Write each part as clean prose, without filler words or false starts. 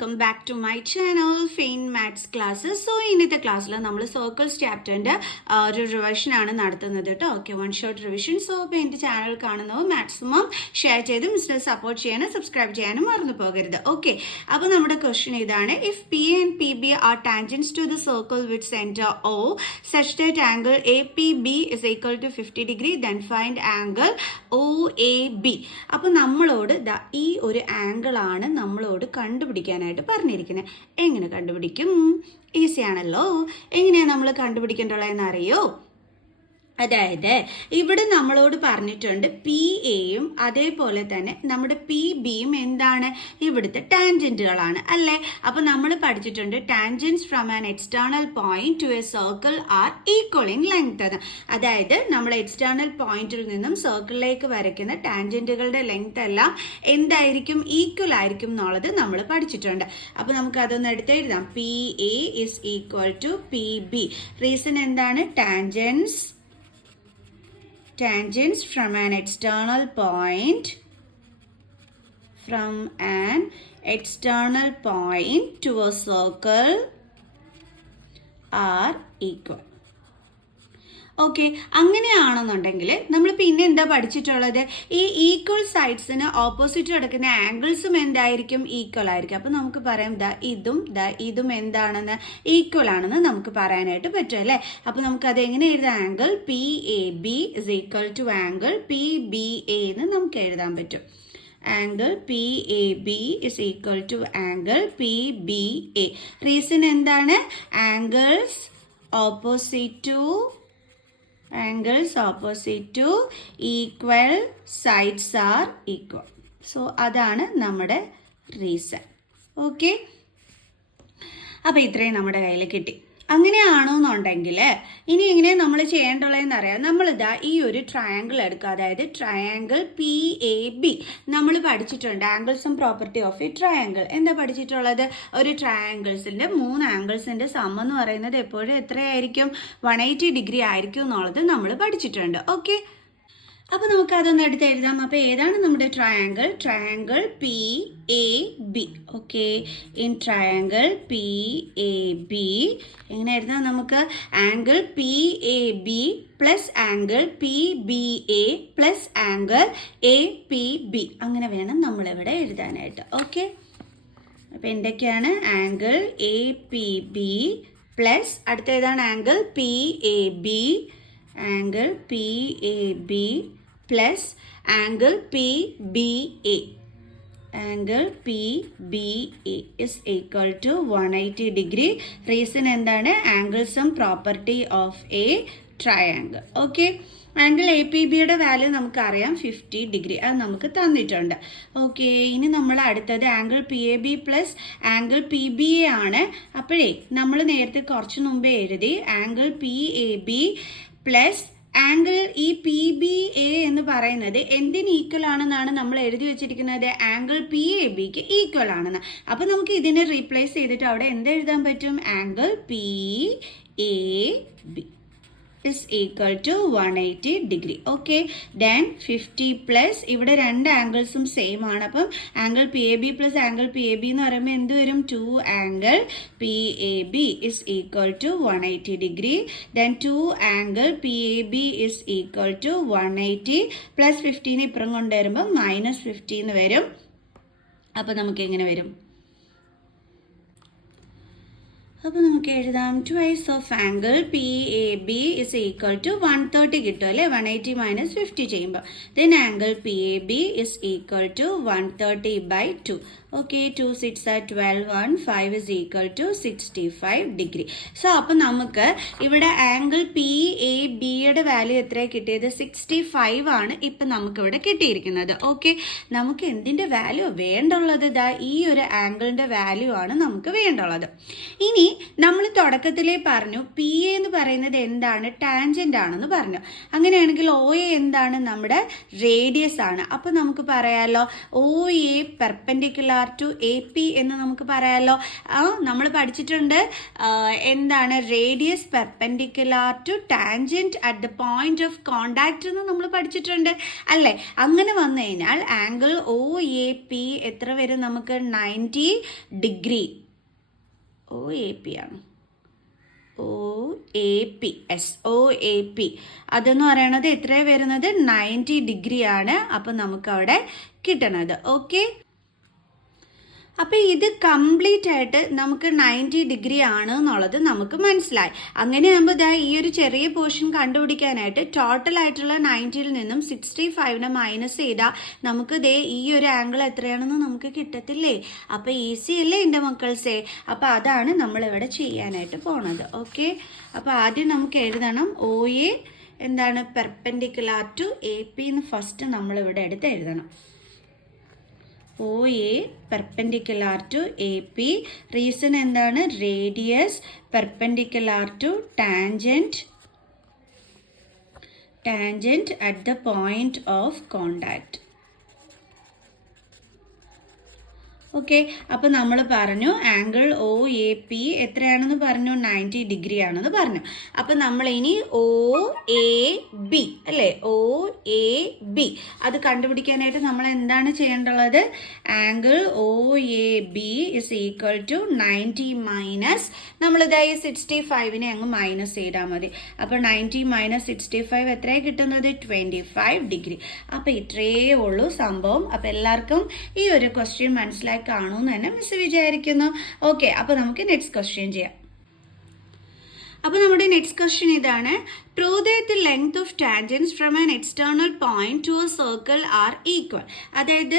welcome back to my channel Faint Maths Classes. So ഇന്നത്തെ ക്ലാസ്സിൽ നമ്മൾ സർക്കിൾസ് ചാപ്റ്ററിന്റെ ഒരു റിവിഷൻ ആണ് നടത്തുന്നത് കേട്ടോ. Okay, one short revision. So അപ്പോൾ എൻ്റെ ചാനൽ കാണുന്നവർ മാക്സിമം ഷെയർ ചെയ്ത് മിസ്റ്റർ സപ്പോർട്ട് ചെയ്യാനും സബ്സ്ക്രൈബ് ചെയ്യാനും മറന്നു പോകരുത്. ഓക്കെ, അപ്പോൾ നമ്മുടെ ക്വസ്റ്റ്യൻ ഇതാണ്: if P and P B are tangents to the circle with centre O such that angle APB is equal to 50 degree, then find angle OAB. അപ്പോൾ നമ്മളോട് ഈ ഒരു ആംഗിൾ ആണ് നമ്മളോട് കണ്ടുപിടിക്കാനായിട്ട് പറഞ്ഞിരിക്കുന്നത്. എങ്ങനെ കണ്ടുപിടിക്കും? ഈസി ആണല്ലോ. എങ്ങനെയാണ് നമ്മൾ കണ്ടുപിടിക്കേണ്ടതെന്ന് അറിയോ? അതായത് ഇവിടെ നമ്മളോട് പറഞ്ഞിട്ടുണ്ട് പി എയും അതേപോലെ തന്നെ നമ്മുടെ പി ബിയും എന്താണ്? ഇവിടുത്തെ ടാൻജന്റുകളാണ് അല്ലേ? അപ്പൊ നമ്മൾ പഠിച്ചിട്ടുണ്ട് tangents from an external point two A circle are equal in length എന്ന്. അതായത് നമ്മൾ എക്സ്റ്റേണൽ പോയിന്റിൽ നിന്നും സർക്കിളിലേക്ക് വരയ്ക്കുന്ന ടാൻജന്റുകളുടെ ലെങ്ത് എല്ലാം എന്തായിരിക്കും? ഈക്വൽ ആയിരിക്കും എന്നുള്ളത് നമ്മൾ പഠിച്ചിട്ടുണ്ട്. അപ്പൊ നമുക്ക് അതൊന്ന് എടുത്തെഴുതാം. P A is equal to P B. Reason എന്താണ്? Tangents from an external point to a circle are equal. Okay, അങ്ങനെയാണെന്നുണ്ടെങ്കിൽ നമ്മൾ പിന്നെ എന്താ പഠിച്ചിട്ടുള്ളത്? ഈ ഈക്വൽ സൈഡ്സിന് ഓപ്പോസിറ്റ് കിടക്കുന്ന ആംഗിൾസും എന്തായിരിക്കും? ഈക്വൽ ആയിരിക്കും. അപ്പം നമുക്ക് പറയാം ഇതും എന്താണെന്ന്? ഈക്വൽ ആണെന്ന് നമുക്ക് പറയാനായിട്ട് പറ്റും അല്ലേ? അപ്പം നമുക്കത് എങ്ങനെ എഴുതാം? Angle P A B is equal to angle P B A എന്ന് നമുക്ക് എഴുതാൻ പറ്റും. Angle P A B is equal to angle P B A. Reason എന്താണ്? Angles opposite to equal sides are equal. So അതാണ് നമ്മുടെ reason. Okay, അപ്പോൾ ഇത്രയും നമ്മുടെ കയ്യിൽ കിട്ടി. അങ്ങനെയാണോന്നുണ്ടെങ്കിൽ ഇനി എങ്ങനെ നമ്മൾ ചെയ്യേണ്ടുള്ളതെന്ന് അറിയാം. നമ്മളിതാ ഈ ഒരു ട്രയാങ്കിൾ എടുക്കുക. അതായത് ട്രയാങ്കിൾ പി എ ബി നമ്മൾ പഠിച്ചിട്ടുണ്ട്. Angles and property of A triangle എന്താ പഠിച്ചിട്ടുള്ളത്? ഒരു ട്രയാങ്കിൾസിന്റെ 3 ആംഗിൾസിന്റെ സം എന്ന് പറയുന്നത് എപ്പോഴും എത്രയായിരിക്കും? 180 ഡിഗ്രി ആയിരിക്കും എന്നുള്ളത് നമ്മൾ പഠിച്ചിട്ടുണ്ട്. ഓക്കെ, അപ്പോൾ നമുക്ക് അതൊന്ന് എടുത്ത് എഴുതാം. അപ്പോൾ ഏതാണ് നമ്മുടെ triangle P A B. Okay, in triangle P A B എങ്ങനെ എഴുതാം? നമുക്ക് angle P A B plus angle P B A plus angle A P B അങ്ങനെ വേണം നമ്മളിവിടെ എഴുതാനായിട്ട്. ഓക്കെ, അപ്പോൾ എന്തൊക്കെയാണ്? Angle A P B plus അടുത്ത ഏതാണ്? Angle P A B, angle P A B plus angle P B A. Angle P B A is equal to 180 degree. Reason എന്താണ്? Angles and property of A triangle. Okay, angle A P ബിയുടെ value നമുക്കറിയാം 50 degree. അത് നമുക്ക് തന്നിട്ടുണ്ട്. Okay, ഇനി നമ്മൾ അടുത്തത് angle P A B plus angle P B A ആണ്. അപ്പോഴേ നമ്മൾ നേരത്തെ കുറച്ച് മുമ്പേ എഴുതി angle P A B plus angle ഈ പി ബി എ എന്ന് പറയുന്നത് എന്തിന് ഈക്വൽ ആണെന്നാണ് നമ്മൾ എഴുതി വെച്ചിരിക്കുന്നത്? ആംഗിൾ പി എ ബിക്ക് ഈക്വൽ ആണെന്ന്. അപ്പം നമുക്ക് ഇതിനെ റീപ്ലേസ് ചെയ്തിട്ട് അവിടെ എന്ത് എഴുതാൻ പറ്റും? Angle P A B is equal to 180 degree. Okay, then 50 plus ഇവിടെ രണ്ട് ആംഗിൾസും സെയിം ആണ്. അപ്പം angle P A B plus angle P A B എന്ന് പറയുമ്പോൾ എന്ത് വരും? 2 angle P A B is equal to 180 degree. Then 2 angle P A B is equal to 180 plus 15 ഇപ്പുറം കൊണ്ടുവരുമ്പോൾ -50 എന്ന് വരും. അപ്പോൾ നമുക്ക് എങ്ങനെ വരും? അപ്പോൾ നമുക്ക് എഴുതാം twice of angle P A B is equal to 130 കിട്ടും അല്ലേ? 180 മൈനസ് 50 ചെയ്യുമ്പോൾ then angle P A B is equal to 130/2. Okay, 2 6 are 12 1 5 is equal to 65 degree. So അപ്പം നമുക്ക് ഇവിടെ ആംഗിൾ പി എ ബിയുടെ വാല്യൂ എത്രയാണ് കിട്ടിയത്? 65 ആണ് ഇപ്പം നമുക്കിവിടെ കിട്ടിയിരിക്കുന്നത്. ഓക്കെ, നമുക്ക് എന്തിൻ്റെ വാല്യൂ വേണ്ടുള്ളത്? ഈ ഒരു ആംഗിളിൻ്റെ വാല്യൂ ആണ് നമുക്ക് വേണ്ടുള്ളത്. ഇനി നമ്മൾ തുടക്കത്തിലേ പറഞ്ഞു പി എ എന്ന് പറയുന്നത് എന്താണ്? ടാൻജന്റ് ആണെന്ന് പറഞ്ഞു. അങ്ങനെയാണെങ്കിൽ ഒ എ എന്താണ്? നമ്മുടെ റേഡിയസ് ആണ്. അപ്പം നമുക്ക് പറയാലോ O A perpendicular to A P എന്ന് നമുക്ക് പറയാമല്ലോ. നമ്മൾ പഠിച്ചിട്ടുണ്ട് എന്താണ് radius perpendicular to tangent at the point of contact എന്ന് നമ്മൾ പഠിച്ചിട്ടുണ്ട് അല്ലേ. അങ്ങനെ വന്നു കഴിഞ്ഞാൽ ആംഗിൾ ഒ എ പി എത്ര വരും നമുക്ക്? 90 ഡിഗ്രി. ഒ എ പി ആണ്, O A P, O A P അതെന്ന് പറയണത് എത്രയാണ് വരുന്നത്? 90 ഡിഗ്രി ആണ്. അപ്പം നമുക്ക് അവിടെ കിട്ടണത്. ഓക്കെ, അപ്പം ഇത് കംപ്ലീറ്റ് ആയിട്ട് നമുക്ക് 90 ഡിഗ്രി ആണ് എന്നുള്ളത് നമുക്ക് മനസ്സിലായി. അങ്ങനെയാകുമ്പോൾ ഇതാ ഈ ഒരു ചെറിയ പോർഷൻ കണ്ടുപിടിക്കാനായിട്ട് ടോട്ടൽ ആയിട്ടുള്ള 90ൽ നിന്നും 65 മൈനസ് ചെയ്താൽ നമുക്ക് ദേ ഈ ഒരു ആംഗിൾ എത്രയാണെന്ന് നമുക്ക് കിട്ടത്തില്ലേ? അപ്പം ഈസി അല്ലേ എൻ്റെ മക്കൾസേ? അപ്പം അതാണ് നമ്മളിവിടെ ചെയ്യാനായിട്ട് പോണത്. ഓക്കെ, അപ്പം ആദ്യം നമുക്ക് എഴുതണം ഒ എ എന്താണ് പെർപെൻഡിക്കുലാർ ടു എ പി എന്ന് ഫസ്റ്റ് നമ്മളിവിടെ എടുത്ത് എഴുതണം. O A perpendicular to A P. Reason എന്താണ്? Radius perpendicular to tangent at the point of contact. Okay, അപ്പം നമ്മൾ പറഞ്ഞു ആംഗിൾ ഒ എ പി എത്രയാണെന്ന് പറഞ്ഞു? 90 ഡിഗ്രി ആണെന്ന് പറഞ്ഞു. അപ്പം നമ്മൾ ഇനി ഒ എ ബി അല്ലേ, ഒ എ ബി അത് കണ്ടുപിടിക്കാനായിട്ട് നമ്മൾ എന്താണ് ചെയ്യേണ്ടത്? Angle O A B is equal to 90 minus നമ്മളിതായി 65നെ അങ്ങ് മൈനസ് ചെയ്താൽ മതി. അപ്പോൾ 90 മൈനസ് 65 എത്രയാണ് കിട്ടുന്നത്? 25 ഡിഗ്രി. അപ്പം ഇത്രയേ ഉള്ളൂ സംഭവം. അപ്പം എല്ലാവർക്കും ഈ ഒരു ക്വസ്റ്റ്യൻ മനസ്സിലാക്കി കാണുമെന്ന് തന്നെ മിസ് വിചാരിക്കുന്നു. ഓക്കെ, അപ്പോൾ നമുക്ക് നെക്സ്റ്റ് ക്വസ്റ്റ്യൻ ചെയ്യാം. അപ്പോൾ നമ്മുടെ നെക്സ്റ്റ് ക്വസ്റ്റ്യൻ ഇതാണ്. Prove that the length of tangents from an external point two A circle are equal. അതായത്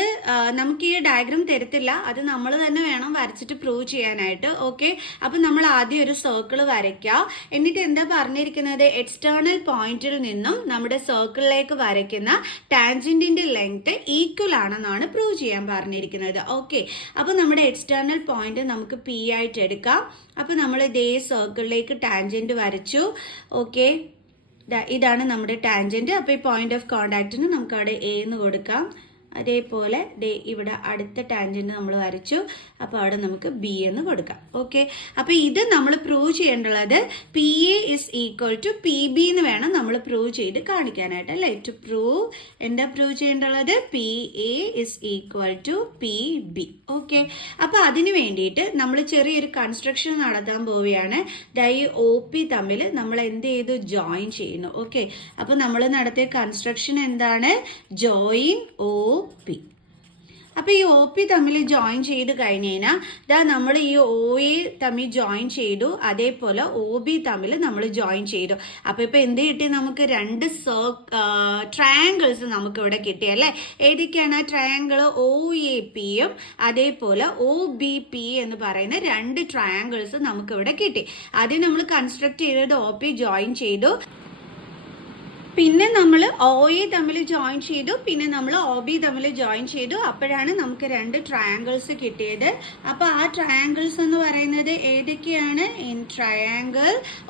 നമുക്ക് ഈ ഡയഗ്രാം തരത്തില്ല, അത് നമ്മൾ തന്നെ വേണം വരച്ചിട്ട് പ്രൂവ് ചെയ്യാനായിട്ട്. ഓക്കെ, അപ്പം നമ്മൾ ആദ്യം ഒരു സർക്കിൾ വരയ്ക്കുക. എന്നിട്ട് എന്താ പറഞ്ഞിരിക്കുന്നത്? എക്സ്റ്റേണൽ പോയിന്റിൽ നിന്നും നമ്മുടെ സർക്കിളിലേക്ക് വരയ്ക്കുന്ന ടാൻജന്റിന്റെ ലെങ്ത് ഈക്വൽ ആണെന്നാണ് പ്രൂവ് ചെയ്യാൻ പറഞ്ഞിരിക്കുന്നത്. ഓക്കെ, അപ്പോൾ നമ്മുടെ എക്സ്റ്റേണൽ പോയിന്റ് നമുക്ക് പി ആയിട്ട് എടുക്കാം. അപ്പോൾ നമ്മൾ ഇതേ സർക്കിളിലേക്ക് ടാൻജന്റ് വരച്ചു. ഓക്കെ, ഇതാണ് നമ്മുടെ ടാൻജന്റ്. അപ്പോൾ ഈ പോയിന്റ് ഓഫ് കോണ്ടാക്റ്റിന് നമുക്ക് അവിടെ എ എന്ന് കൊടുക്കാം. അതേപോലെ ഇവിടെ അടുത്ത ടാൻജന്റ് നമ്മൾ വരച്ചു. അപ്പോൾ അവിടെ നമുക്ക് ബി എന്ന് കൊടുക്കാം. ഓക്കെ, അപ്പോൾ ഇത് നമ്മൾ പ്രൂവ് ചെയ്യേണ്ടത് P A is equal to P B എന്ന് വേണം നമ്മൾ പ്രൂവ് ചെയ്ത് കാണിക്കാനായിട്ട് അല്ലേ. ടു പ്രൂവ് എന്താ പ്രൂവ് ചെയ്യേണ്ടത്? P A is equal to P B. Okay, അപ്പോൾ അതിന് വേണ്ടിയിട്ട് നമ്മൾ ചെറിയൊരു കൺസ്ട്രക്ഷൻ നടത്താൻ പോവുകയാണ്. ഈ ഒ പി തമ്മിൽ നമ്മൾ എന്ത് ചെയ്തു? ജോയിൻ ചെയ്യുന്നു. ഓക്കെ, അപ്പോൾ നമ്മൾ നടത്തിയ കൺസ്ട്രക്ഷൻ എന്താണ്? Join O P. അപ്പോൾ ഈ ഒ പി തമ്മിൽ ജോയിൻ ചെയ്ത് കഴിഞ്ഞ് കഴിഞ്ഞാൽ നമ്മൾ ഈ ഒ എ തമ്മിൽ ജോയിൻ ചെയ്തു, അതേപോലെ ഒ ബി തമ്മിൽ നമ്മൾ ജോയിൻ ചെയ്തു. അപ്പോൾ ഇപ്പോൾ എന്ത് കിട്ടി? നമുക്ക് രണ്ട് ട്രയാങ്കിൾസ് നമുക്ക് ഇവിടെ കിട്ടി അല്ലേ. ഏതൊക്കെയാണ് ട്രയാങ്കിൾ? ഒ എ പിയും അതേപോലെ ഒ ബി പി എന്ന് പറയുന്ന രണ്ട് ട്രയാങ്കിൾസ് നമുക്ക് ഇവിടെ കിട്ടി. ആദ്യം നമ്മൾ കൺസ്ട്രക്ട് ചെയ്തത് ഒ പി ജോയിൻ ചെയ്തു, പിന്നെ നമ്മൾ ഒ എ തമ്മിൽ ജോയിൻ ചെയ്തു, പിന്നെ നമ്മൾ ഒ ബി തമ്മിൽ ജോയിൻ ചെയ്തു. അപ്പോഴാണ് നമുക്ക് രണ്ട് ട്രയാങ്കിൾസ് കിട്ടിയത്. അപ്പോൾ ആ ട്രയാങ്കിൾസ് എന്ന് പറയുന്നത് ഏതൊക്കെയാണ്? ഇൻ ട്രയാങ്കിൾ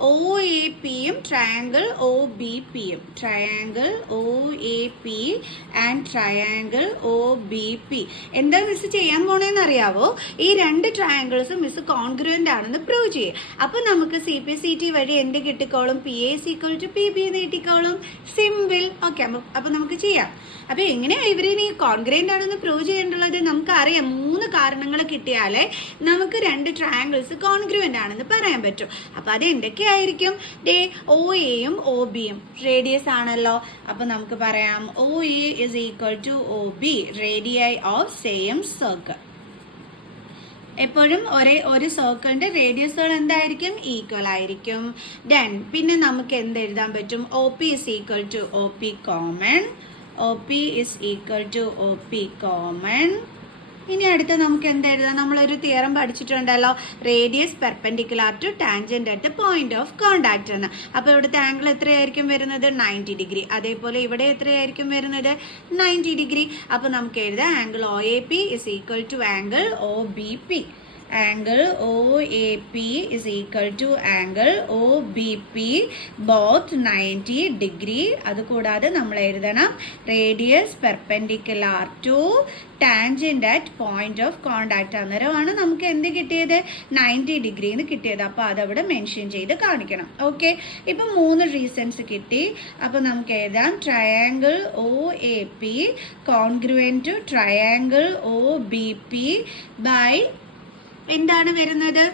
ഒ എ പിയും ട്രയാങ്കിൾ ഒ ബി പിയും. Triangle O A P and triangle O B P. എന്താ മിസ് ചെയ്യാൻ പോണേന്ന് അറിയാവോ? ഈ രണ്ട് ട്രയാങ്കിൾസും മിസ് കോൺഗ്രുവന്റ് ആണെന്ന് പ്രൂവ് ചെയ്യും. അപ്പോൾ നമുക്ക് CPCT വഴി എന്ത് കിട്ടിക്കോളും? P A is equal to P B എന്ന് കിട്ടിക്കോളും. സിമ്പിൾ. ഓക്കെ, അപ്പൊ നമുക്ക് ചെയ്യാം. അപ്പൊ എങ്ങനെയാ ഇവരിനി കോൺഗ്രന്റ് ആണെന്ന് പ്രൂവ് ചെയ്യേണ്ടത്? നമുക്കറിയാം 3 കാരണങ്ങൾ കിട്ടിയാലേ നമുക്ക് രണ്ട് ട്രയാങ്കിൾസ് കോൺഗ്രുവന്റ് ആണെന്ന് പറയാൻ പറ്റും. അപ്പൊ അത് എന്തൊക്കെയായിരിക്കും? ഒ എയും ഒ ബിയും റേഡിയസ് ആണല്ലോ. അപ്പൊ നമുക്ക് പറയാം O A is equal to O B, radii of same circle. എപ്പോഴും ഒരു സർക്കിളിന്റെ റേഡിയസുകൾ എന്തായിരിക്കും? ഈക്വൽ ആയിരിക്കും. ദെൻ പിന്നെ നമുക്ക് എന്ത് എഴുതാൻ പറ്റും? O P is equal to O P common. O P is equal to O P common. ഇനി അടുത്ത് നമുക്ക് എന്ത് എഴുതാം? നമ്മളൊരു തിയറം പഠിച്ചിട്ടുണ്ടല്ലോ, radius perpendicular to tangent at the point of contact എന്ന്. അപ്പോൾ ഇവിടുത്തെ ആംഗിൾ എത്രയായിരിക്കും വരുന്നത്? 90 ഡിഗ്രി. അതേപോലെ ഇവിടെ എത്രയായിരിക്കും വരുന്നത്? 90 ഡിഗ്രി. അപ്പോൾ നമുക്ക് എഴുതാം angle O A P is equal to angle O B P. Angle OAP is equal to angle OBP both 90 degree. അതുകൂടാതെ നമ്മൾ എഴുതണം radius perpendicular to tangent at point of contact. അന്നേരമാണ് നമുക്ക് എന്ത് കിട്ടിയത് 90 ഡിഗ്രിന്ന് കിട്ടിയത്. അപ്പോൾ അതവിടെ മെൻഷൻ ചെയ്ത് കാണിക്കണം. ഓക്കെ, ഇപ്പം 3 റീസൺസ് കിട്ടി. അപ്പോൾ നമുക്ക് എഴുതാം triangle OAP congruent to triangle OBP by എന്താണ് വരുന്നത്,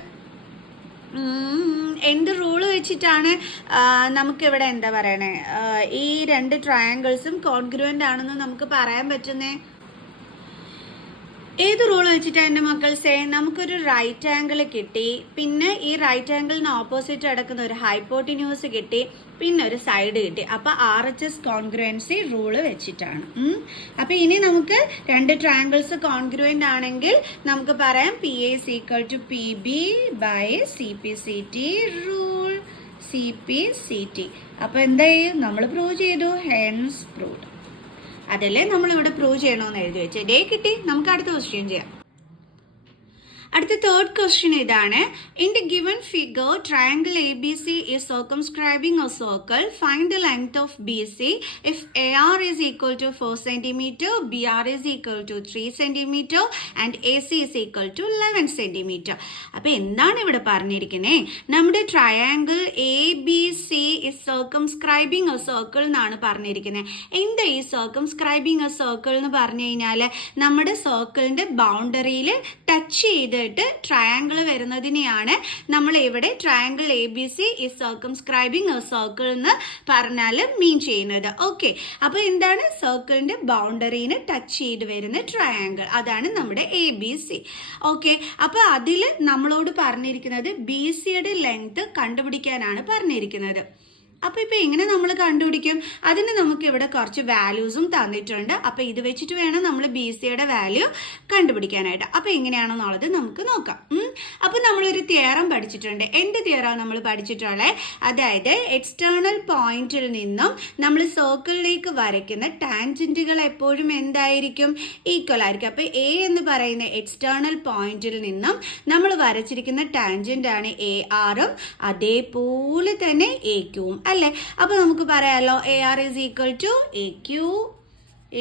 എന്ത് റൂള് വെച്ചിട്ടാണ് നമുക്കിവിടെ എന്താ പറയണേ ഈ 2 ട്രയാങ്കിൾസും കോൺഗ്രുവന്റ് ആണെന്ന് നമുക്ക് പറയാൻ പറ്റുന്നേ? ഏത് റൂൾ വെച്ചിട്ടാണ് എൻ്റെ മക്കൾസേ? നമുക്കൊരു റൈറ്റ് ആംഗിൾ കിട്ടി, പിന്നെ ഈ റൈറ്റ് ആംഗിളിന് ഓപ്പോസിറ്റ് കിടക്കുന്ന ഒരു ഹൈപ്പോട്ടിന്യൂസ് കിട്ടി, പിന്നെ ഒരു സൈഡ് കിട്ടി. അപ്പോൾ RHS കോൺഗ്രുവൻസി റൂള് വെച്ചിട്ടാണ്. അപ്പോൾ ഇനി നമുക്ക് 2 ട്രയാങ്കിൾസ് കോൺഗ്രുവൻ്റ് ആണെങ്കിൽ നമുക്ക് പറയാം PA is equal to PB by CPCT rule. CPCT അപ്പോൾ എന്താ ചെയ്യും, നമ്മൾ പ്രൂവ് ചെയ്തു, ഹെൻസ് പ്രൂവ്ഡ്. അതല്ലേ നമ്മളിവിടെ പ്രൂവ് ചെയ്യണമെന്ന് എഴുതി വെച്ചേ. ഡേ കിട്ടി. നമുക്ക് അടുത്ത ക്വസ്റ്റ്യൻ ചെയ്യാം. അടുത്ത തേർഡ് ക്വസ്റ്റ്യൻ ഇതാണ്. In the given figure triangle ABC is circumscribing a circle. Find the length of BC if AR is equal to 4 cm, BR is equal to 3 cm and AC is equal to 11 cm. അപ്പോൾ എന്താണ് ഇവിടെ പറഞ്ഞിരിക്കുന്നത്? നമ്മുടെ triangle ABC is circumscribing a circle എന്നാണ് പറഞ്ഞിരിക്കുന്നത്. എന്താ ഈ circumscribing a circle എന്ന് പറഞ്ഞു കഴിഞ്ഞാൽ നമ്മുടെ സർക്കിളിന്റെ ബൗണ്ടറിയിൽ ടച്ച് ചെയ്ത് ട്രയാങ്കിൾ വരുന്നതിനെയാണ് നമ്മൾ ഇവിടെ triangle ABC is circumscribing a circle എന്ന് പറഞ്ഞാൽ മീൻ ചെയ്യുന്നത്. ഓക്കെ, അപ്പോൾ എന്താണ് സർക്കിളിന്റെ ബൗണ്ടറിനെ ടച്ച് ചെയ്ത് വരുന്ന ട്രയാങ്കിൾ, അതാണ് നമ്മുടെ ABC. ഓക്കെ, അപ്പോൾ അതിൽ നമ്മളോട് പറഞ്ഞിരിക്കുന്നത് BCയുടെ ലെങ്ത് കണ്ടുപിടിക്കാനാണ് പറഞ്ഞിരിക്കുന്നത്. അപ്പോൾ ഇപ്പോൾ എങ്ങനെ നമ്മൾ കണ്ടുപിടിക്കും? അതിന് നമുക്ക് ഇവിടെ കുറച്ച് വാല്യൂസും തന്നിട്ടുണ്ട്. അപ്പോൾ ഇത് വെച്ചിട്ട് വേണം നമ്മൾ BCയുടെ വാല്യൂ കണ്ടുപിടിക്കാനായിട്ട്. അപ്പോൾ എങ്ങനെയാണെന്നുള്ളത് നമുക്ക് നോക്കാം. അപ്പോൾ നമ്മളൊരു തിയറം പഠിച്ചിട്ടുണ്ട്. എന്ത് തിയറാണ് നമ്മൾ പഠിച്ചിട്ടുള്ളത്? അതായത് എക്സ്റ്റേണൽ പോയിന്റിൽ നിന്നും നമ്മൾ സർക്കിളിലേക്ക് വരയ്ക്കുന്ന ടാൻജന്റുകൾ എപ്പോഴും എന്തായിരിക്കും? ഈക്വൽ ആയിരിക്കും. അപ്പോൾ A എന്ന് പറയുന്ന എക്സ്റ്റേണൽ പോയിന്റിൽ നിന്നും നമ്മൾ വരച്ചിരിക്കുന്ന ടാൻജന്റ് ആണ് ARഉം അതേപോലെ തന്നെ AQവും അല്ലേ? അപ്പോൾ നമുക്ക് പറയാലോ AR is equal to AQ,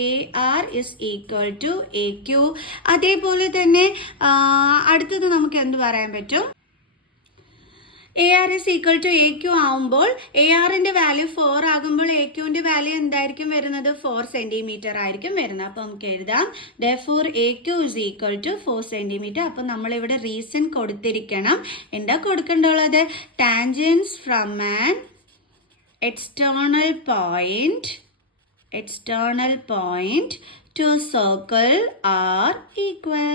AR is equal to AQ. അതേപോലെ തന്നെ അടുത്തത് നമുക്ക് എന്ത് പറയാൻ പറ്റും? AR is equal to AQ ആവുമ്പോൾ ARന്റെ വാല്യൂ 4 ആകുമ്പോൾ AQന്റെ വാല്യൂ എന്തായിരിക്കും വരുന്നത്? 4 സെന്റിമീറ്റർ ആയിരിക്കും വരുന്നത്. അപ്പോൾ നമുക്ക് എഴുതാം therefore AQ is equal to 4 centimetre. അപ്പോൾ നമ്മളിവിടെ റീസൺ കൊടുത്തിരിക്കണം. എന്താ കൊടുക്കേണ്ടുള്ളത്? Tangents from an external point to a circle are equal.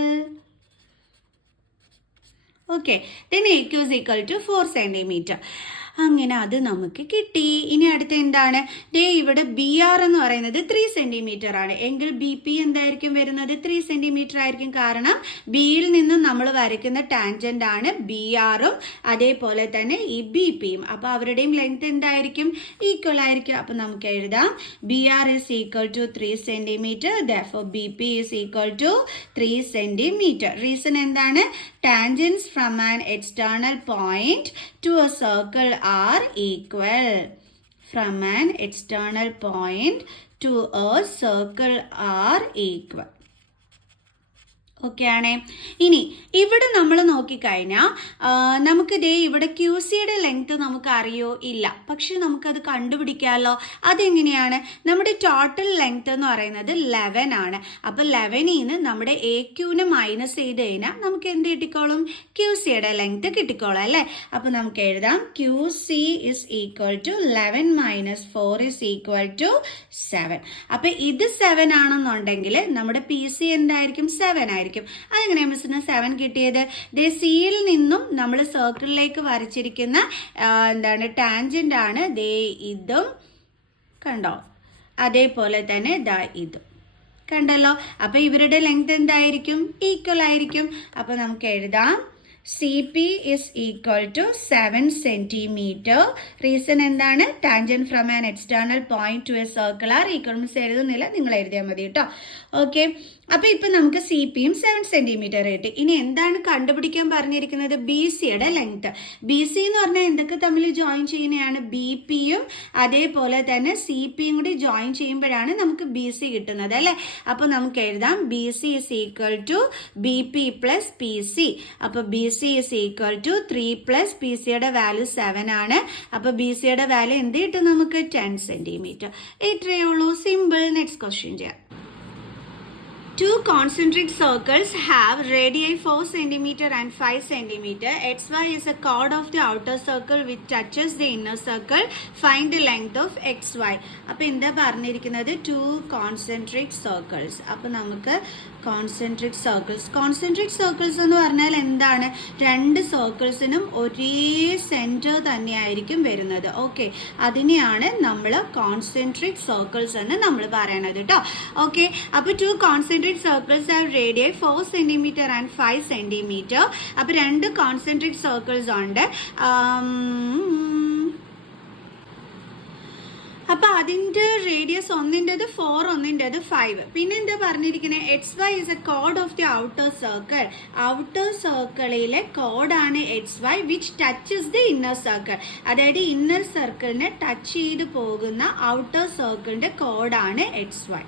Okay, then AQ is equal to 4 centimeter. അങ്ങനെ അത് നമുക്ക് കിട്ടി. ഇനി അടുത്ത എന്താണ്? ഇവിടെ BR എന്ന് പറയുന്നത് 3 സെന്റിമീറ്റർ ആണ് എങ്കിൽ BP എന്തായിരിക്കും വരുന്നത്? 3 സെന്റിമീറ്റർ ആയിരിക്കും. കാരണം ബിയിൽ നിന്നും നമ്മൾ വരയ്ക്കുന്ന ടാൻജന്റ് ആണ് BRഉം അതേപോലെ തന്നെ ഈ BPയും. അപ്പോൾ അവരുടെയും ലെങ്ത് എന്തായിരിക്കും? ഈക്വൽ ആയിരിക്കും. അപ്പോൾ നമുക്ക് എഴുതാം BR is equal to 3 centimetre, therefore BP is equal to 3 centimetre. Reason എന്താണ്? Tangents from an external point to a circle are equal. From an external point to a circle are equal. Okay ആണേ. ഇനി ഇവിടെ നമ്മൾ നോക്കിക്കഴിഞ്ഞാൽ നമുക്ക് ഇവിടെ QCയുടെ length നമുക്ക് അറിയോ? ഇല്ല. പക്ഷെ നമുക്കത് കണ്ടുപിടിക്കാമല്ലോ. അതെങ്ങനെയാണ്? നമ്മുടെ ടോട്ടൽ ലെങ്ത് എന്ന് പറയുന്നത് 11 ആണ്. അപ്പോൾ 11ൽ നിന്ന് നമ്മുടെ AQനെ മൈനസ് ചെയ്ത് കഴിഞ്ഞാൽ നമുക്ക് എന്ത് കിട്ടിക്കോളും? QCയുടെ ലെങ്ത് കിട്ടിക്കോളും അല്ലേ? അപ്പോൾ നമുക്ക് എഴുതാം QC is equal to 11 minus 4 is equal to 7. അപ്പോൾ ഇത് 7 ആണെന്നുണ്ടെങ്കിൽ നമ്മുടെ PC എന്തായിരിക്കും? 7 ആയിരിക്കും. അതെങ്ങനെയാണ് മിസ്സിന് 7 കിട്ടിയത്? സിയിൽ നിന്നും നമ്മൾ സർക്കിളിലേക്ക് വരച്ചിരിക്കുന്ന എന്താണ് ടാൻജന്റ് ആണ് ഇതും കണ്ടോ? അതേപോലെ തന്നെ ഇതും കണ്ടല്ലോ. അപ്പൊ ഇവരുടെ ലെങ്ത് എന്തായിരിക്കും? ഈക്വൽ ആയിരിക്കും. അപ്പൊ നമുക്ക് എഴുതാം CP is equal to 7 centimeter. Reason എന്താണ്? Tangent from an external point to a circle are equal. എഴുതുന്നില്ല, നിങ്ങൾ എഴുതിയാൽ മതി കേട്ടോ. ഓക്കെ, അപ്പോൾ ഇപ്പം നമുക്ക് സി പിയും 7 സെൻറ്റിമീറ്റർ കിട്ടി. ഇനി എന്താണ് കണ്ടുപിടിക്കാൻ പറഞ്ഞിരിക്കുന്നത്? ബി സിയുടെ ലെങ്ത്. ബി സി എന്ന് പറഞ്ഞാൽ എന്തൊക്കെ തമ്മിൽ ജോയിൻ ചെയ്യുന്നതാണ്? ബി പിയും അതേപോലെ തന്നെ സി പിയും കൂടി ജോയിൻ ചെയ്യുമ്പോഴാണ് നമുക്ക് ബി സി കിട്ടുന്നത് അല്ലേ? അപ്പോൾ നമുക്ക് എഴുതാം B C is equal to B P plus P C. അപ്പോൾ B C is equal to 3 plus P സിയുടെ വാല്യൂ 7 ആണ്. അപ്പോൾ ബി സിയുടെ വാല്യൂ എന്ത് കിട്ടും നമുക്ക്? 10 സെൻറ്റിമീറ്റർ. ഇത്രയേ ഉള്ളൂ, സിമ്പിൾ. നെക്സ്റ്റ് ക്വസ്റ്റ്യൻ ചെയ്യാം. Two concentric circles have radii 4 cm and 5 cm. XY is a chord of the outer circle which touches the inner circle. Find the length of XY. അപ്പോൾ എന്താ പറഞ്ഞിരിക്കുന്നത്? Two concentric circles. അപ്പോൾ നമുക്ക് concentric circles എന്ന് പറഞ്ഞാൽ എന്താണ്? രണ്ട് സർക്കിൾസിനും ഒരേ സെൻറ്റർ തന്നെയായിരിക്കും വരുന്നത്. ഓക്കെ, അതിനെയാണ് നമ്മൾ കോൺസെൻട്രിക് സർക്കിൾസ് എന്ന് നമ്മൾ പറയണത് കേട്ടോ. ഓക്കെ, അപ്പോൾ two concentric circles have radii 4 centimetre and 5 centimetre. അപ്പോൾ രണ്ട് കോൺസെൻട്രിക് സർക്കിൾസ് ഉണ്ട്. അപ്പൊ അതിന്റെ റേഡിയസ് ഒന്നിൻ്റെത് 4, ഒന്നിൻ്റെത് 5. പിന്നെ എന്താ പറഞ്ഞിരിക്കുന്നത്? XY ഇസ് എ കോഡ് of the outer circle. Outer സർക്കിളിലെ കോഡാണ് XY which touches the inner circle. അതായത് ഇന്നർ സർക്കിളിനെ ടച്ച് ചെയ്ത് പോകുന്ന ഔട്ടർ സർക്കിളിന്റെ കോഡാണ് XY.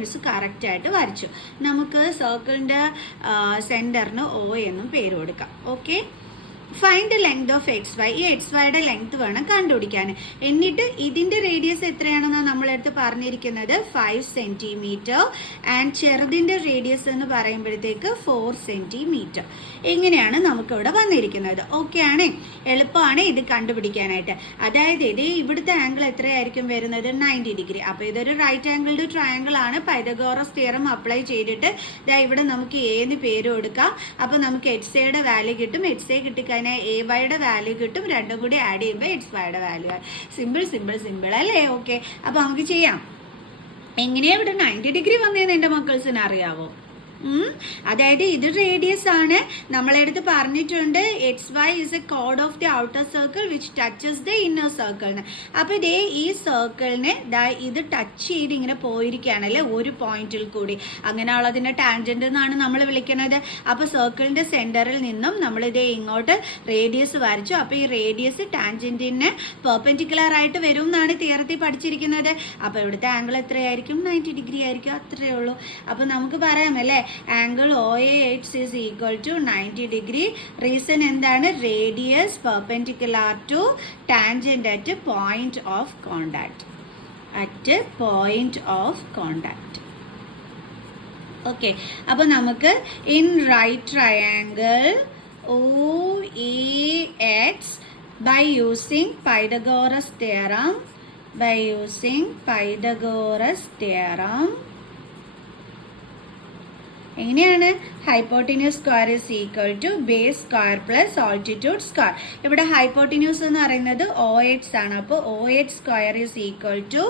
മിസ് കറക്റ്റ് ആയിട്ട് വരച്ചു. നമുക്ക് സർക്കിളിന്റെ സെന്ററിന് O എന്നും പേര് കൊടുക്കാം. Okay, find the length of XY. ഈ XYയുടെ ലെങ്ത് വേണം കണ്ടുപിടിക്കാൻ. എന്നിട്ട് ഇതിന്റെ റേഡിയസ് എത്രയാണെന്ന് നമ്മളെടുത്ത് പറഞ്ഞിരിക്കുന്നത് 5 സെൻറ്റിമീറ്റർ. ആൻഡ് ചെറുതിന്റെ റേഡിയസ് എന്ന് പറയുമ്പോഴത്തേക്ക് 4 സെൻറ്റിമീറ്റർ. എങ്ങനെയാണ് നമുക്കിവിടെ വന്നിരിക്കുന്നത്? ഓക്കെ ആണ്, എളുപ്പമാണ് ഇത് കണ്ടുപിടിക്കാനായിട്ട്. അതായത് ഇത് ഇവിടുത്തെ ആംഗിൾ എത്രയായിരിക്കും വരുന്നത്? 90 ഡിഗ്രി. അപ്പോൾ ഇതൊരു റൈറ്റ് ആംഗിൾഡ് ട്രയാംഗിൾ ആണ്. പൈതഗോറസ് തിയറം അപ്ലൈ ചെയ്തിട്ട് ഇവിടെ നമുക്ക് എന്ന് പേര് കൊടുക്കാം. അപ്പോൾ നമുക്ക് XAയുടെ വാല്യൂ കിട്ടും. XA കിട്ടിക്കഴിഞ്ഞാൽ AYയുടെ വാല്യൂ കിട്ടും. രണ്ടും കൂടി ആഡ് ചെയ്യുമ്പോൾ XYയുടെ വാല്യൂ ആണ്. സിമ്പിൾ അല്ലേ? ഓക്കെ, അപ്പോൾ നമുക്ക് ചെയ്യാം. എങ്ങനെയാ ഇവിടെ 90 ഡിഗ്രി വന്നതെന്ന് എൻ്റെ മക്കൾസിന് അറിയാവോ? അതായത് ഇത് റേഡിയസ് ആണ്. നമ്മളെടുത്ത് പറഞ്ഞിട്ടുണ്ട് XY ഇസ് എ കോഡ് of the outer circle which touches the inner സർക്കിളിന്. അപ്പോൾ ഇതേ ഈ സർക്കിളിനെ ഇത് ടച്ച് ചെയ്ത് ഇങ്ങനെ പോയിരിക്കുകയാണല്ലേ ഒരു പോയിന്റിൽ കൂടി. അങ്ങനെയുള്ളതിനെ ടാൻജന്റ് എന്നാണ് നമ്മൾ വിളിക്കുന്നത്. അപ്പോൾ സർക്കിളിന്റെ സെന്ററിൽ നിന്നും നമ്മളിതേ ഇങ്ങോട്ട് റേഡിയസ് വരച്ചു. അപ്പോൾ ഈ റേഡിയസ് ടാൻജന്റിന് പെർപെൻഡിക്കുലർ ആയിട്ട് വരും എന്നാണ് തിയറത്തിൽ പഠിച്ചിരിക്കുന്നത്. അപ്പോൾ ഇവിടുത്തെ ആംഗിൾ എത്രയായിരിക്കും? 90 ഡിഗ്രി ആയിരിക്കും. അത്രയേ ഉള്ളൂ. അപ്പോൾ നമുക്ക് പറയാം അല്ലേ, angle OAH is equal to 90 degree. Reason എന്താണ്? Radius perpendicular to tangent at point of contact. Okay, അപ്പോൾ നമുക്ക് in right triangle OAX by using Pythagoras theorem എങ്ങനെയാണ്? Hypotenuse square is equal to base square plus altitude square. ഇവിടെ hypotenuse എന്ന് പറയുന്നത് OH ആണ്. അപ്പോൾ OH square is equal to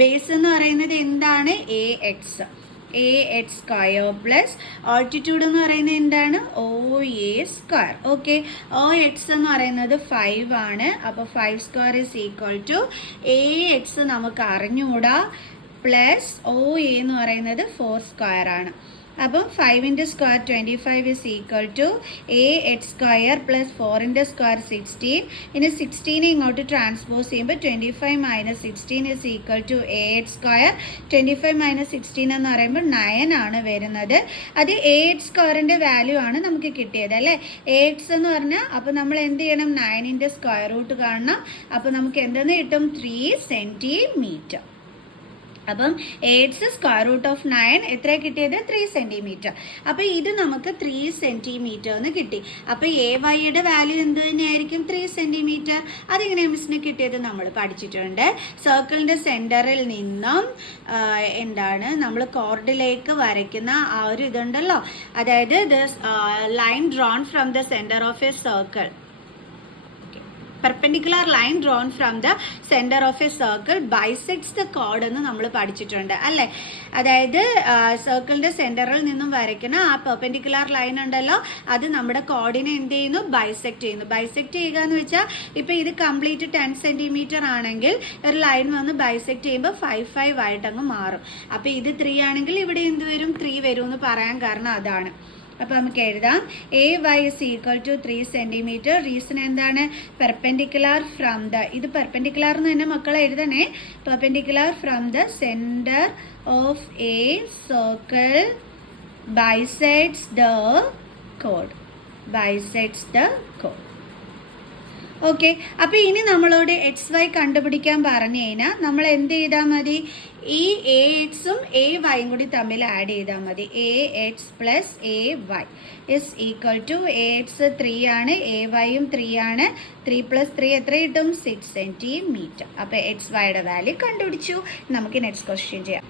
base എന്ന് പറയുന്നത് എന്താണ്? AX സ്ക്വയർ പ്ലസ് ഓൾട്ടിറ്റ്യൂഡ് എന്ന് പറയുന്നത് എന്താണ്? OA square. ഓക്കെ, OX എന്ന് പറയുന്നത് 5 ആണ്. അപ്പോൾ 5 square is equal to AX നമുക്ക് അറിഞ്ഞുകൂടാ പ്ലസ് OA എന്ന് പറയുന്നത് 4 സ്ക്വയർ ആണ്. അപ്പം 5 square 25 is equal to AH square plus 4 square 16. ഇനി 16 ഇങ്ങോട്ട് ട്രാൻസ്പോസ് ചെയ്യുമ്പോൾ 25 minus 16 is equal to AH square. 25 minus 16 എന്ന് പറയുമ്പോൾ 9 ആണ് വരുന്നത്. അത് AH സ്ക്വയറിൻ്റെ വാല്യൂ ആണ് നമുക്ക് കിട്ടിയത് അല്ലേ? AX എന്ന് പറഞ്ഞാൽ അപ്പോൾ നമ്മൾ എന്ത് ചെയ്യണം? 9ന്റെ സ്ക്വയർ റൂട്ട് കാണണം. അപ്പോൾ നമുക്ക് എന്തെന്ന് കിട്ടും? 3 സെൻറ്റിമീറ്റർ. അപ്പം 8 സ്ക്വയർ റൂട്ട് ഓഫ് 9 എത്ര കിട്ടിയത്? 3 സെൻറ്റിമീറ്റർ. അപ്പോൾ ഇത് നമുക്ക് 3 സെൻറ്റിമീറ്റർ എന്ന് കിട്ടി. അപ്പോൾ AYയുടെ വാല്യൂ എന്ത് തന്നെയായിരിക്കും? 3 സെൻറ്റിമീറ്റർ. അതെങ്ങനെയാണ് മിസ്സിന് കിട്ടിയത്? നമ്മൾ പഠിച്ചിട്ടുണ്ട്. സർക്കിളിൻ്റെ സെൻറ്ററിൽ നിന്നും എന്താണ് നമ്മൾ കോർഡിലേക്ക് വരയ്ക്കുന്ന ആ ഒരു ഇതുണ്ടല്ലോ, അതായത് line drawn from the centre of A circle. Perpendicular line drawn from the centre of A circle bisects the code എന്ന് നമ്മൾ പഠിച്ചിട്ടുണ്ട് അല്ലേ. അതായത് സർക്കിളിന്റെ സെന്ററിൽ നിന്നും വരയ്ക്കുന്ന ആ പെർപെൻഡിക്കുലർ ലൈൻ ഉണ്ടല്ലോ, അത് നമ്മുടെ കോഡിനെ എന്ത് ചെയ്യുന്നു, ബൈസെക്ട് ചെയ്യുന്നു. ബൈസെക്ട് ചെയ്യുക എന്ന് വെച്ചാൽ ഇപ്പൊ ഇത് കംപ്ലീറ്റ് 10 സെന്റിമീറ്റർ ആണെങ്കിൽ ഒരു ലൈൻ വന്ന് ബൈസെക്ട് ചെയ്യുമ്പോൾ 5 ആയിട്ട് അങ്ങ് മാറും. അപ്പൊ ഇത് 3 ആണെങ്കിൽ ഇവിടെ എന്ത് വരും, 3 വരും എന്ന് പറയാൻ കാരണം അതാണ്. അപ്പൊ നമുക്ക് എഴുതാം AY is equal to 3 centimetre. Reason എന്താണ്, പെർപെൻഡിക്കുലർ ഫ്രം ദ, ഇത് പെർപെൻഡിക്കുലർ എന്ന് തന്നെ മക്കളെ എഴുതണേ, perpendicular from the centre of A circle bisects the code, bisects the code. Okay, അപ്പൊ ഇനി നമ്മളോട് XY കണ്ടുപിടിക്കാൻ പറഞ്ഞു കഴിഞ്ഞാൽ നമ്മൾ എന്ത് ചെയ്താൽ മതി, ഈ AXും AYയും കൂടി തമ്മിൽ ആഡ് ചെയ്താൽ മതി. AX plus AY is equal to AX 3 ആണ്, AYയും 3 ആണ്. 3 + 3 എത്ര കിട്ടും, 6 സെന്റിമീറ്റർ. അപ്പൊ XYയുടെ വാല്യൂ കണ്ടുപിടിച്ചു. നമുക്ക് നെക്സ്റ്റ് ക്വസ്റ്റ്യൻ ചെയ്യാം.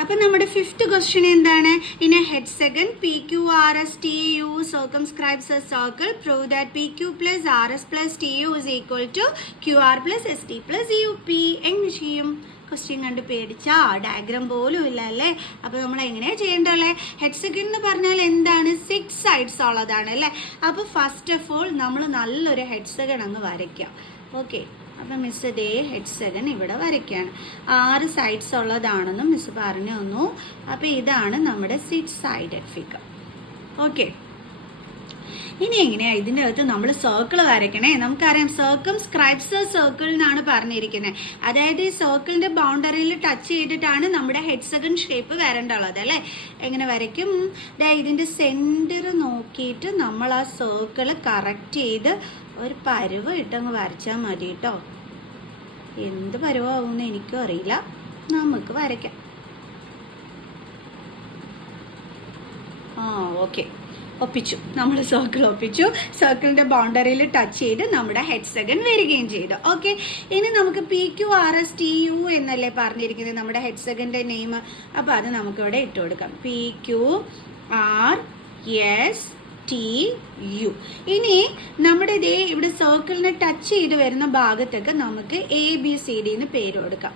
അപ്പൊ നമ്മുടെ 5th ക്വസ്റ്റ്യൻ എന്താണ്, in A hexagon PQRS TU circumscribes a circle, prove that PQ plus RS plus TU is equal to QR plus ST plus UP. എങ്ങനെ ചെയ്യും, ക്വസ്റ്റ്യൻ കണ്ട് പേടിച്ചാ, ഡയഗ്രാം പോലും ഇല്ല അല്ലേ. അപ്പൊ നമ്മൾ എങ്ങനെയാ ചെയ്യേണ്ടല്ലേ, ഹെക്സഗൺ എന്ന് പറഞ്ഞാൽ എന്താണ്, 6 സൈഡ്സ് ഉള്ളതാണ് അല്ലേ. അപ്പൊ ഫസ്റ്റ് ഓഫ് ഓൾ നമ്മൾ നല്ലൊരു ഹെക്സഗൺ അങ്ങ് വരയ്ക്കാം. ഓക്കെ, അപ്പം മിസ് ഇതേ ഹെക്സഗൺ ഇവിടെ വരയ്ക്കുകയാണ്. 6 സൈഡ്സ് ഉള്ളതാണെന്നും മിസ് പറഞ്ഞു തന്നു. അപ്പം ഇതാണ് നമ്മുടെ 6 സൈഡഡ് ഫിഗർ. ഓക്കെ, ഇനി എങ്ങനെയാ ഇതിൻ്റെ അകത്ത് നമ്മൾ സർക്കിൾ വരയ്ക്കണേ. നമുക്കറിയാം സർക്കംസ്ക്രൈബ്സ് സർക്കിൾ എന്നാണ് പറഞ്ഞിരിക്കുന്നത്. അതായത് ഈ സർക്കിളിന്റെ ബൗണ്ടറിയിൽ ടച്ച് ചെയ്തിട്ടാണ് നമ്മുടെ ഹെക്സഗൺ ഷേപ്പ് വരേണ്ടുള്ളത് അല്ലേ. എങ്ങനെ വരയ്ക്കും, ഇതിന്റെ സെന്റർ നോക്കിയിട്ട് നമ്മൾ ആ സർക്കിൾ കറക്റ്റ് ചെയ്ത് ഒരു പരുവ് ഇട്ടങ്ങ് വരച്ചാൽ മതി കേട്ടോ. എന്ത് പരുവാകുമെന്ന് എനിക്കും അറിയില്ല, നമുക്ക് വരയ്ക്കാം. ഓക്കെ, ഒപ്പിച്ചു, നമ്മൾ സർക്കിൾ ഒപ്പിച്ചു. സർക്കിളിന്റെ ബൗണ്ടറിയിൽ ടച്ച് ചെയ്ത് നമ്മുടെ ഹെക്സഗൺ വരികയും ചെയ്തു. ഓക്കെ, ഇനി നമുക്ക് PQRS TU എന്നല്ലേ പറഞ്ഞിരിക്കുന്നത് നമ്മുടെ ഹെക്സഗന്റെ നെയിം. അപ്പൊ അത് നമുക്ക് ഇവിടെ ഇട്ട് കൊടുക്കാം, PQRS TU. ഇനി നമ്മുടെ ഇതേ ഇവിടെ സർക്കിളിനെ ടച്ച് ചെയ്ത് വരുന്ന ഭാഗത്തൊക്കെ നമുക്ക് ABCD എന്ന് പേര് കൊടുക്കാം.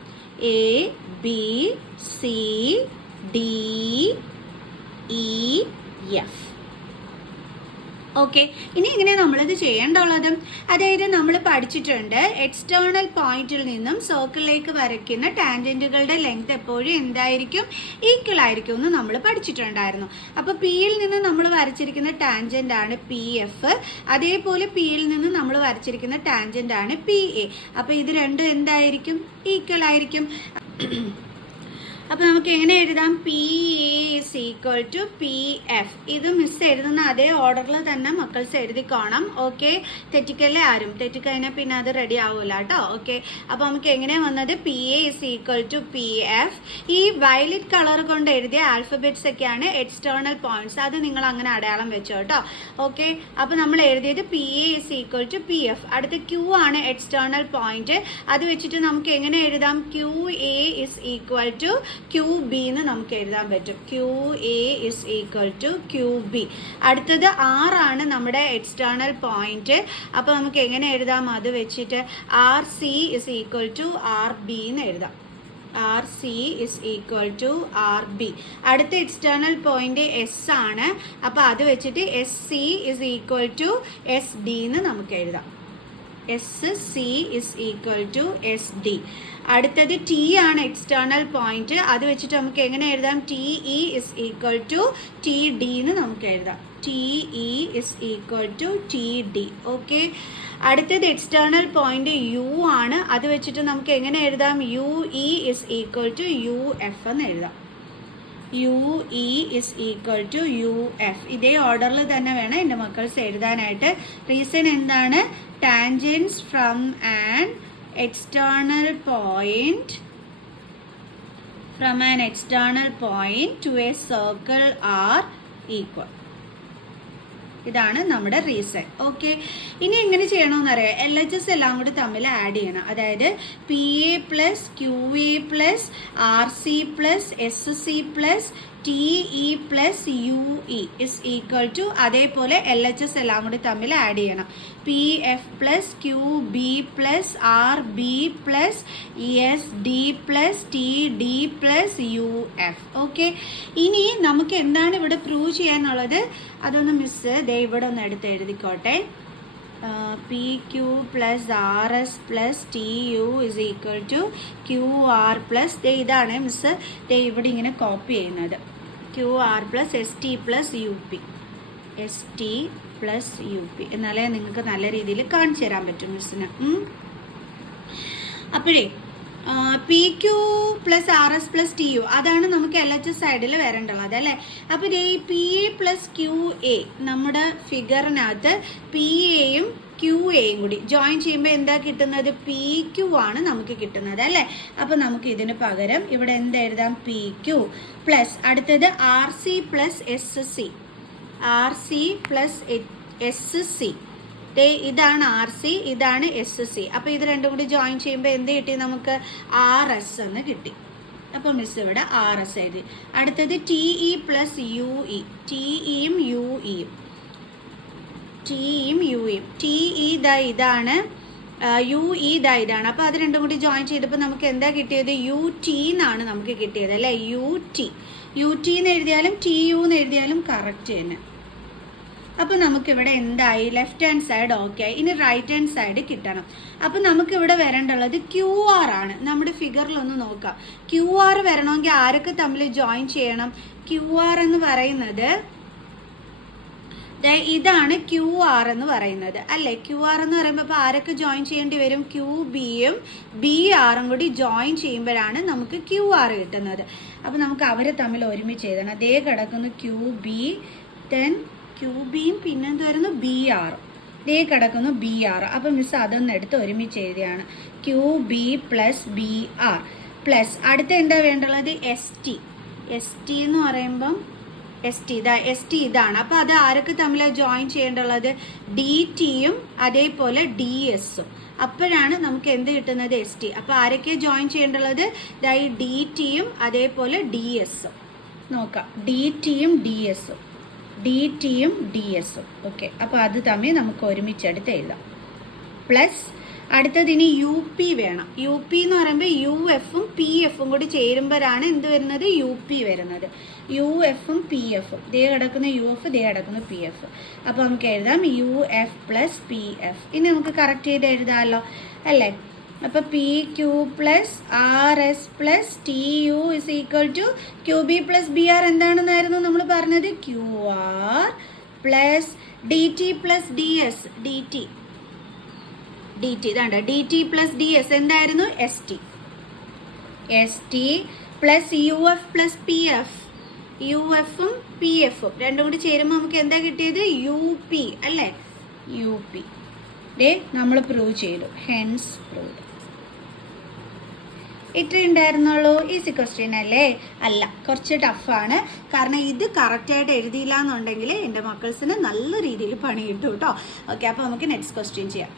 ABCDEF. ഓക്കെ, ഇനി എങ്ങനെയാണ് നമ്മളിത് ചെയ്യേണ്ടുള്ളത്, അതായത് നമ്മൾ പഠിച്ചിട്ടുണ്ട് എക്സ്റ്റേണൽ പോയിന്റിൽ നിന്നും സർക്കിളിലേക്ക് വരയ്ക്കുന്ന ടാൻജന്റുകളുടെ ലെങ്ത് എപ്പോഴും എന്തായിരിക്കും, ഈക്വൽ ആയിരിക്കും എന്ന് നമ്മൾ പഠിച്ചിട്ടുണ്ടായിരുന്നു. അപ്പൊ Pയിൽ നിന്ന് നമ്മൾ വരച്ചിരിക്കുന്ന ടാൻജന്റ് ആണ് PF, അതേപോലെ Pയിൽ നിന്ന് നമ്മൾ വരച്ചിരിക്കുന്ന ടാൻജന്റ് ആണ് PA. അപ്പൊ ഇത് രണ്ടും എന്തായിരിക്കും, ഈക്വൽ ആയിരിക്കും. അപ്പൊ നമുക്ക് എങ്ങനെ എഴുതാം, PA is equal to PF. ഇത് മിസ് എഴുതുന്ന അതേ ഓർഡറിൽ തന്നെ മക്കൾസ് എഴുതിക്കോണം. ഓക്കെ, തെറ്റിക്കല്ലേ ആരും, തെറ്റിക്കഴിഞ്ഞാൽ പിന്നെ അത് റെഡി ആവൂല കേട്ടോ. ഓക്കെ, അപ്പൊ നമുക്ക് എങ്ങനെ വന്നത്, PA is equal to PF. ഈ വയലറ്റ് കളർ കൊണ്ട് എഴുതിയ ആൽഫബറ്റ്സ് ഒക്കെയാണ് എക്സ്റ്റേണൽ പോയിന്റ്സ്, അത് നിങ്ങൾ അങ്ങനെ അടയാളം വെച്ചോ കേട്ടോ. ഓക്കെ, അപ്പൊ നമ്മൾ എഴുതിയത് PA is equal to PF. അടുത്ത Q ആണ് എക്സ്റ്റേണൽ പോയിന്റ്, അത് വെച്ചിട്ട് നമുക്ക് എങ്ങനെ എഴുതാം, QA is equal to QB എന്ന് നമുക്ക് എഴുതാൻ പറ്റും. QA is equal to QB. അടുത്തത് R ആണ് നമ്മുടെ എക്സ്റ്റേണൽ പോയിന്റ്. അപ്പൊ നമുക്ക് എങ്ങനെ എഴുതാം, അത് വെച്ചിട്ട് RC is equal to RB എന്ന് എഴുതാം. RC is equal to RB. അടുത്ത എക്സ്റ്റേണൽ പോയിന്റ് S ആണ്. അപ്പൊ അത് വെച്ചിട്ട് SC is equal to SD എന്ന് നമുക്ക് എഴുതാം. SC is equal to SD. അടുത്തത് T ആണ് എക്സ്റ്റേണൽ പോയിന്റ്, അത് വെച്ചിട്ട് നമുക്ക് എങ്ങനെ എഴുതാം, TE is equal to TD എന്ന് നമുക്ക് എഴുതാം. TE is equal to TD. Okay, അടുത്തത് എക്സ്റ്റേണൽ പോയിന്റ് U ആണ്, അത് വെച്ചിട്ട് നമുക്ക് എങ്ങനെ എഴുതാം, UE is equal to UF എന്ന് എഴുതാം. UE is equal to UF. ഇതേ ഓർഡറിൽ തന്നെ വേണം എൻ്റെ മക്കൾസ് എഴുതാനായിട്ട്. റീസൺ എന്താണ്, tangents from an external point to a circle are equal. ഇതാണ് നമ്മുടെ റീസൺ. ഓക്കെ, ഇനി എങ്ങനെ ചെയ്യണമെന്നറിയാം, LHS എല്ലാം കൂടി തമ്മിൽ ആഡ് ചെയ്യണം. അതായത് PA plus QA plus RC plus SC plus T E plus U E is equal to അതേപോലെ എൽ എച്ച് എസ് എല്ലാം കൂടി തമ്മിൽ ആഡ് ചെയ്യണം. P F plus Q B plus R B plus S D plus T D plus U F. Okay, ഇനി നമുക്ക് എന്താണ് ഇവിടെ prove ചെയ്യാനുള്ളത് അതൊന്ന് മിസ് ദേ ഇവിടെ ഒന്ന് എടുത്ത് എഴുതിക്കോട്ടെ. P Q plus R S plus T U is equal to Q R plus ദേ ഇതാണ് മിസ് ദേ ഇവിടെ ഇങ്ങനെ കോപ്പി ചെയ്യുന്നത്. Q R plus S T plus U P, S T plus U P എന്നാലേ നിങ്ങൾക്ക് നല്ല രീതിയിൽ കാണിച്ചു തരാൻ പറ്റും മിസ്സിന്. അപ്പോഴേ P Q plus R S plus T U അതാണ് നമുക്ക് എൽ എച്ച് എസ് സൈഡിൽ വരേണ്ടുള്ളത് അല്ലേ. അപ്പോൾ ഈ P A plus Q A നമ്മുടെ ഫിഗറിനകത്ത് പി എയും ക്യൂ എയും കൂടി ജോയിൻ ചെയ്യുമ്പോൾ എന്താ കിട്ടുന്നത്? പി ക്യൂ ആണ് നമുക്ക് കിട്ടുന്നത് അല്ലേ. അപ്പോൾ നമുക്ക് ഇതിന് പകരം ഇവിടെ എന്ത് എഴുതാം? പി ക്യൂ പ്ലസ് അടുത്തത് R C plus S C, R C plus S C. ഇതാണ് ആർ സി, ഇതാണ് എസ് സി. അപ്പോൾ ഇത് രണ്ടും കൂടി ജോയിൻ ചെയ്യുമ്പോൾ എന്ത് കിട്ടി? നമുക്ക് ആർ എസ് എന്ന് കിട്ടി. അപ്പോൾ മിസ് ഇവിടെ ആർ എസ് എഴുതി. അടുത്തത് T E plus U E, ടിഇയും യു ഇയും, ടിയും യു ഇയും. ടി ഇ ഇതാണ്, യു ഇ ഇതാണ്. അപ്പോൾ അത് രണ്ടും കൂടി ജോയിൻ ചെയ്തപ്പോൾ നമുക്ക് എന്താ കിട്ടിയത്? യു ടി എന്നാണ് നമുക്ക് കിട്ടിയത് അല്ലേ. യു ടി, യു ടി എന്ന് എഴുതിയാലും ടി യു എന്ന് എഴുതിയാലും കറക്റ്റ് തന്നെ. അപ്പോൾ നമുക്കിവിടെ എന്തായി? ലെഫ്റ്റ് ഹാൻഡ് സൈഡ് ഓക്കെ ആയി. ഇനി റൈറ്റ് ഹാൻഡ് സൈഡ് കിട്ടണം. അപ്പോൾ നമുക്കിവിടെ വരേണ്ടുള്ളത് ക്യൂ ആർ ആണ്. നമ്മുടെ ഫിഗറിലൊന്ന് നോക്കാം. ക്യൂ ആർ വരണമെങ്കിൽ ആരൊക്കെ തമ്മിൽ ജോയിൻ ചെയ്യണം? ക്യൂ ആർ എന്ന് പറയുന്നത് ഇതാണ് ക്യൂ ആർ എന്ന് പറയുന്നത് അല്ലേ. ക്യൂ ആർ എന്ന് പറയുമ്പോൾ അപ്പോൾ ആരൊക്കെ ജോയിൻ ചെയ്യേണ്ടി വരും? ക്യൂ ബിയും ബി ആറും കൂടി ജോയിൻ ചെയ്യുമ്പോഴാണ് നമുക്ക് ക്യൂ ആർ കിട്ടുന്നത്. അപ്പോൾ നമുക്ക് അവരെ തമ്മിൽ ഒരുമിച്ച് എഴുതണം. അതേ കിടക്കുന്നു ക്യൂ ബി, ദെൻ ക്യൂ ബിയും പിന്നെന്തായിരുന്നു? ബി ആറും. ദേ കിടക്കുന്നു ബി ആർ. അപ്പം മിസ് അതൊന്ന് എടുത്ത് ഒരുമിച്ച് എഴുതിയാണ്. Q B plus B R plus അടുത്ത എന്താ വേണ്ടുള്ളത്? S T. എസ് ടി എന്ന് പറയുമ്പം എസ് ടി ഇതാണ്. അപ്പോൾ അത് ആരൊക്കെ തമ്മിലാണ് ജോയിൻ ചെയ്യേണ്ടുള്ളത്? ഡി ടിയും അതേപോലെ ഡി എസും. അപ്പോഴാണ് നമുക്ക് എന്ത് കിട്ടുന്നത്? S T. അപ്പോൾ ആരൊക്കെ ജോയിൻ ചെയ്യേണ്ടുള്ളത്? ഈ ഡി ടിയും അതേപോലെ ഡി എസും. നോക്കാം, ഡി ടിയും ഡി എസും, ഡി ടിയും ഡി എസും. ഓക്കെ, അപ്പോൾ അത് തമ്മിൽ നമുക്ക് ഒരുമിച്ചെടുത്ത് എഴുതാം. പ്ലസ് അടുത്തതിന് യു പി വേണം. യു പി എന്ന് പറയുമ്പോൾ യു എഫും പി എഫും കൂടി ചേരുമ്പോഴാണ് എന്ത് വരുന്നത്? യു പി വരുന്നത്. യു എഫും പി എഫും, ദേ കിടക്കുന്ന യു എഫ്, ദേ കിടക്കുന്ന പി എഫ്. അപ്പോൾ നമുക്ക് എഴുതാം U F plus P F. ഇനി നമുക്ക് കറക്റ്റ് ചെയ്ത് എഴുതാമല്ലോ അല്ലേ. അപ്പോൾ P Q plus R S plus T U is equal to Q B plus B R എന്താണെന്നായിരുന്നു നമ്മൾ പറഞ്ഞത്? Q R plus D T plus D S, D T ഇതാണ്ട് D T plus D S എന്തായിരുന്നു? S T. S T plus U F plus P F, U എഫും P എഫും രണ്ടും കൂടി ചേരുമ്പോൾ നമുക്ക് എന്താ കിട്ടിയത്? യു പി അല്ലേ. യു പി നമ്മൾ പ്രൂവ് ചെയ്തു. Hence prove. ഇത്ര ഉണ്ടായിരുന്നുള്ളൂ. ഈസി ക്വസ്റ്റ്യൻ അല്ലേ? അല്ല, കുറച്ച് ടഫാണ്. കാരണം ഇത് കറക്റ്റായിട്ട് എഴുതിയില്ല എന്നുണ്ടെങ്കിൽ എൻ്റെ മക്കൾസിന് നല്ല രീതിയിൽ പണി കിട്ടും കേട്ടോ. ഓക്കെ, അപ്പോൾ നമുക്ക് നെക്സ്റ്റ് ക്വസ്റ്റ്യൻ ചെയ്യാം.